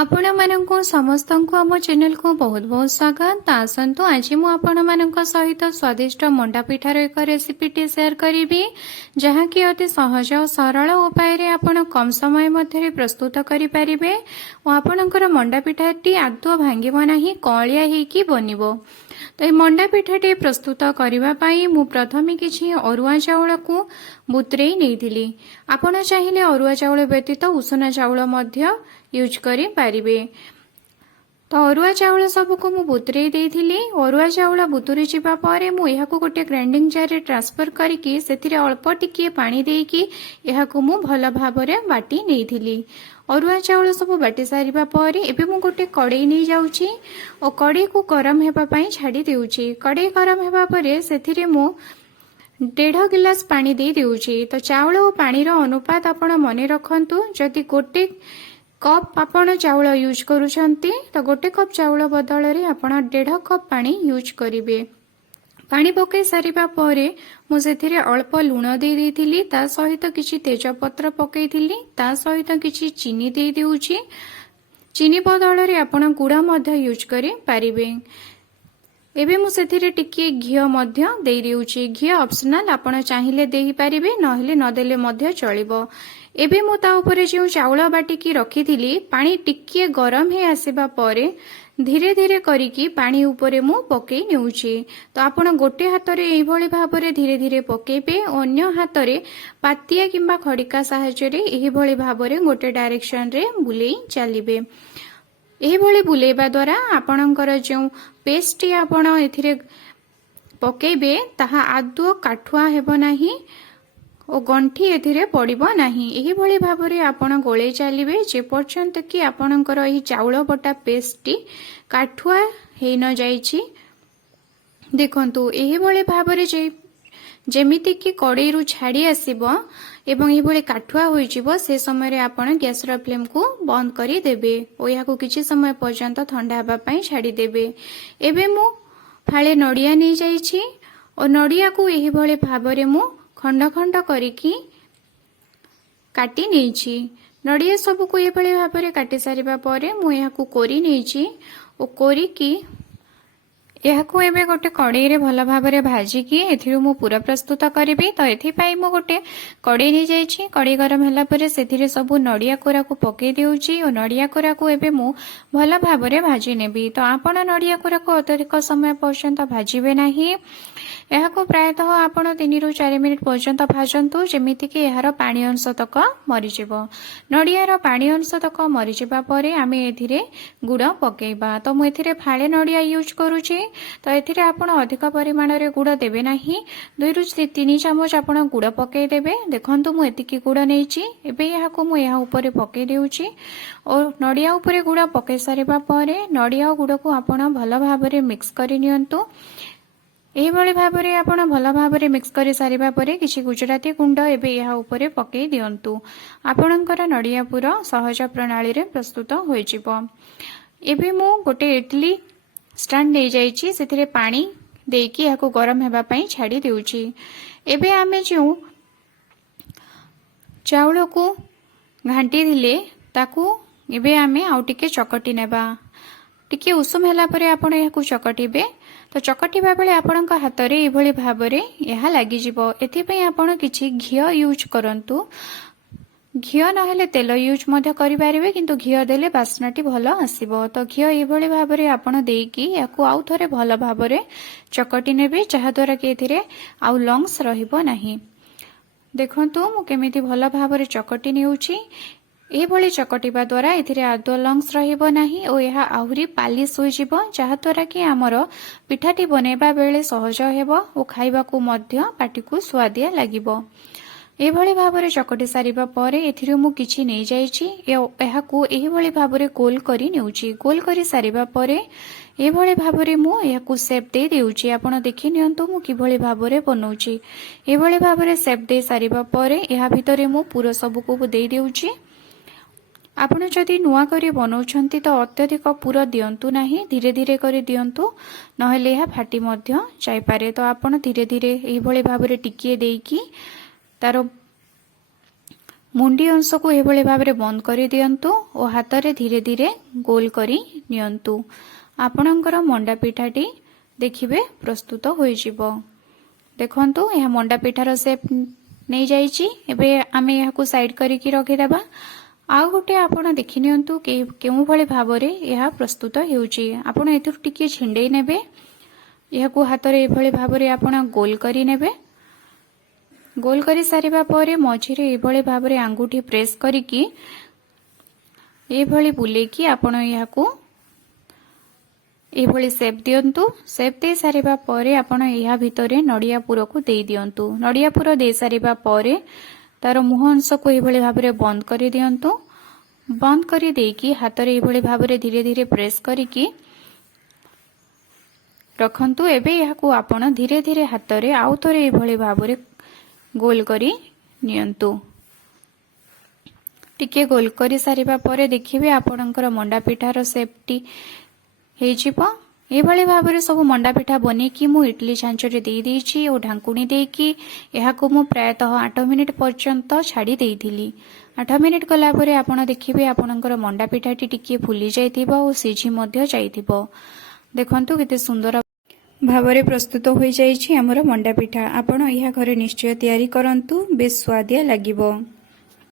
आपण मानक समस्त को आम चैनल को बहुत बहुत स्वागत। तो आसतु आज मु आपण मानक सहित स्वादिष्ट मंडा पिठार एक रेसिपी शेयर करी जहाँकि अति सहज और सरल उपाय रे आपण कम समय मध्य प्रस्तुत करि परिबे और आपणकर मंडा पिठाटी आदौ भांगिबो नाही, कलिया हेकी बनिबो। तो ये मंडा पिठाटी प्रस्तुत करने मु प्रथमे किछि अरुआ चाउल को बुतरेई नेइथिली। आपण चाहिए अरुआ चाउल व्यतीत उषुना चाउल मध्य यूज करि पारिबे। तो अरुआ चाउल सबको मु बुतरेई देइथिली। अरुआ चाउल बुतुरी जिबा परे मु एहाकु गोटे ग्राइंडिंग जार रे ट्रांसफर करिकि सेथिरे अल्प टिके पानी देइकि एहाकु मु भल भाबरे बाटी नेइथिली। अरुआ चाउल सब बाटी सारिबा परे एबे मु गोटे कड़ाई नै जाउची और कड़ाई को गरम हेबा पई छाडी देउची। कड़ाई गरम हेबा परे सेथिरे मु 1.5 गिलास पानी दे देउची। तो चाउल और पानी रो अनुपात आपण मने रखंतु। जदि गोटे कप आपण चाउल यूज करूछंती तो गोटे कप चाउल बदल रे आपण 1.5 कप पानी यूज करिवे। पानी पकई सारिबा परे मु सेथिरे अल्प लूण दे देइथिली, ता सहित किछि तेजपत्र पकईथिली, ता सहित किछि चीनी दे देउची। चीनी बदल रे आपण गुड़ मध्य यूज करि पारिबे। एबे मु सेथिरे टिके घियो मध्य दे देउची। घियो ऑप्शनल, आपण चाहिए देहि पारिबे, नहेले न देले मध्य चलिबो। एबे मु ता ऊपर जे चाउल बाटिकी रखिथिली पानी टिके गरम हे आसीबा परे धीरे धीरे करिकी पानी ऊपर मु पकई नेउची। तो आपण गोटे हाथ रे एई भली भाबरे धीरे धीरे पकेबे, अन्य हाथ रे पातिया किंबा खड़िका सहायता रे एही भली भाबरे गोटे डायरेक्शन रे बुलेई चलिबे। एही भली बुलेबा द्वारा आपणकर जो पेस्ट आपण एथिरे पकेबे ताहा आदौ काठुआ हेबो नाही और गंठी एथिरे पड़िबो नाही। एही भली भाबरे आपण गोळे चलिबे जे पर्यंत कि आपणकर एही चाउल बटा पेस्टटी काठुआ हे न जाईछि। देखंतु एही भली भाबरे जेमिति कि कड़ाई रु छाड़ी आसीबो एवं एही भली काठुआ होई जिवो से समय रे आपण गैस रो फ्लेम को बंद करि देबे और याको किछि समय पर्यंत ठंडा हेबा पई छाड़ी देबे। एबे मु फाळे नडिया नै जाईछि और नडिया को एही भली भाबरे मु खंड खंड करिकी काटी नेइछि। नडिया सब को ए भली भाबरे काटी सारिबा परे मु याको कोरी नेइछि और कोरिकी याको एबे गोटे कड़ाई रे भल भाबरे भाजिकी एथिरु मु पूरा प्रस्तुत करिबी। तो एथि पई मु गोटे कड़ाई नै जाईछि। कड़ाई गरम होला परे सेथिरे सब नडिया कोरा को पके देउछि और नडिया कोरा को एबे मु भल भाबरे भाजी नेबी। तो आपण नडिया कोरा को अत्यधिक समय पर्यंत भाजिबे नाही। एहाको प्रायतः आपण 3 रु 4 मिनिट पर्यंत भाजंतु जेमिति कि एहार पानी अंश तक मरिजिबो। नडियार पानी अंश तक मरिजिबा परे आमे एथिरे गुड़ पकेइबा। तो मु एथिरे फाळे नडिया यूज करूछि। तो एथिरे आपण अधिक परिमाण रे गुड़ देबे नाही। 2 रु 3 चमच आपण गुड़ पकेइ देबे। देखंतु मु एतिकी गुड़ नेइछि। एबे एहाको मु एहा ऊपर पकेइ देउछि और नडिया ऊपर गुड़ पकेइ सारिबा परे नडिया गुड़ को आपण भल भाबरे मिक्स करि नियंतु। एही भली भाबरे आपण भल भाबरे मिक्स करि सारिबा परे किछि गुजराती गुंड एबे एहा ऊपर पकेइ दियंतु। आपणकर नडिया पूरा सहज प्रणाली रे प्रस्तुत होई जिवो। एबे मु गोटे इडली स्टैंड नै जाईछि, सेथिरे पानी देकी याको गरम हेबा पई छाडी देउछि। एबे आमे जो चाउल को घांटी दिले ताकू एबे आमे आउ टिके चकटी नेबा। टिके उषुम होला परे आपण याको चकटिबे। तो चकटिबा बेले आपणक हाथ रे एभली भाबरे एहा लागि जिवो। एथि पई आपण किछि घियो यूज करंतु। घियो नहेले तेल यूज मध्य करि पारिबे, किंतु घियो देले बास्नाटी भलो आसीबो। तो घियो एभली भाबरे आपण देकी याको आउ थरे भलो भाबरे चकटी नेबे, जहा द्वारा कि एथिरे आउ लंग्स रहिबो नाही। देखंतु मु केमिति भलो भाबरे चकटी नेउछि। एभली चकटिबा द्वारा एथिरे आदौ लंग्स रहिबो नाही और एहा आहुरी पालिश होई जिवो, जहा द्वारा कि हमर पिठाटी बनेबा बेले सहज हेबो और खाइबा को मध्य पाटी को स्वादिया लागिबो। एभली भाबरे चकटी सारिबा परे एथिरे मु किछि नै जाईछि। एहा को एही भली भाबरे गोल करि नेउछि। गोल करि सारिबा परे एभली भाबरे मु एहा को शेप दे देउछि। आपण देखि नियंतु मु कि भली भाबरे बनौछि। एभली भाबरे शेप दे सारिबा परे एहा भितरे मु पूरा सब को दे देउछि। आपण जदि नुआ करी बनाउछंती तो अत्यधिक पूरा दियंतु नाही, धीरे धीरे करी दियंतु, नहेले एहा फाटी मध्य जाय पारे। तो आपण धीरे धीरे एही भली भाबरे टिकिए देकी तारो ମୁଣ୍ଡି ଅଂଶକୁ ଏଭଳି ଭାବରେ ବନ୍ଦ କରିଦିଅନ୍ତୁ ଓ ହାତରେ ଧୀରେ ଧୀରେ ଗୋଲ କରି ନିଅନ୍ତୁ। ଆପଣଙ୍କର ମଣ୍ଡା ପିଠାଟି ଦେଖିବେ ପ୍ରସ୍ତୁତ ହୋଇଯିବ। ଦେଖନ୍ତୁ ଏହା ମଣ୍ଡା ପିଠାର ସେପ୍ ନେଇଯାଇଛି। ଏବେ ଆମେ ଏହାକୁ ସାଇଡ୍ କରିକି ରଖିଦେବା। ଆଉ ଗୋଟେ ଆପଣ ଦେଖିନିଅନ୍ତୁ କେଉଁଭଳି ଭାବରେ ଏହା ପ୍ରସ୍ତୁତ ହେଉଛି। ଆପଣ ଏଥିରୁ ଟିକେ ଛିଣ୍ଡେଇ ନେବେ। ଏହାକୁ ହାତରେ ଏଭଳି ଭାବରେ ଆପଣ ଗୋଲ କରି ନେବେ। ଗୋଲ କରି ସାରିବା ପରେ ମଝିରେ ଏଭଳି ଭାବରେ ଆଙ୍ଗୁଠି ପ୍ରେସ୍ କରିକି ଏଭଳି ବୁଲେଇକି ଆପଣ ଏହାକୁ ଏଭଳି ସେପ୍ ଦିଅନ୍ତୁ। ସେପ୍ ଦେଇ ସାରିବା ପରେ ଆପଣ ଏହା ଭିତରେ ନଡ଼ିଆ ପୁରକୁ ଦେଇ ଦିଅନ୍ତୁ। ନଡ଼ିଆ ପୁର ଦେଇ ସାରିବା ପରେ ତାର ମୁହଁ ଅଂଶକୁ ଏଭଳି ଭାବରେ ବନ୍ଦ କରି ଦିଅନ୍ତୁ। ବନ୍ଦ କରି ଦେଇକି ହାତରେ ଏଭଳି ଭାବରେ ଧୀରେ ଧୀରେ ପ୍ରେସ୍ କରିକି ରଖନ୍ତୁ। ଏବେ ଏହାକୁ ଆପଣ ଧୀରେ ଧୀରେ ହାତରେ ଆଉ ଥରେ ଏଭଳି ଭାବରେ ଗୋଲ କରି ନିଅନ୍ତୁ। ଟିକେ ଗୋଲ କରି ସାରିବା ପରେ ଦେଖିବେ ଆପଣଙ୍କର ମଣ୍ଡା ପିଠାର ସେପ୍ଟି ହେଇଯିବ। ଏଭଳି ଭାବରେ ସବୁ ମଣ୍ଡା ପିଠା ବନେଇକି ମୁଁ ଇଟିଲି ଛାଞ୍ଚରେ ଦେଇଦେଇଛି ଓ ଢାଙ୍କୁଣୀ ଦେଇକି ଏହାକୁ ମୁଁ ପ୍ରାୟତଃ 8 ମିନିଟ୍ ପର୍ଯ୍ୟନ୍ତ ଛାଡ଼ି ଦେଇଥିଲି। 8 ମିନିଟ୍ ଗଲା ପରେ ଆପଣ ଦେଖିବେ ଆପଣଙ୍କର ମଣ୍ଡା ପିଠାଟି ଟିକେ ଫୁଲି ଯାଇଥିବ ଓ ସିଝି ମଧ୍ୟ ଯାଇଥିବ। ଦେଖନ୍ତୁ କେତେ ସୁନ୍ଦର ଭାବରେ ପ୍ରସ୍ତୁତ ହୋଇଯାଇଛି ଆମର ମଣ୍ଡା ପିଠା। ଆପଣ ଏହା ଘରେ ନିଶ୍ଚୟ ତିଆରି କରନ୍ତୁ, ବେଶ ସୁଆଦିଆ ଲାଗିବ।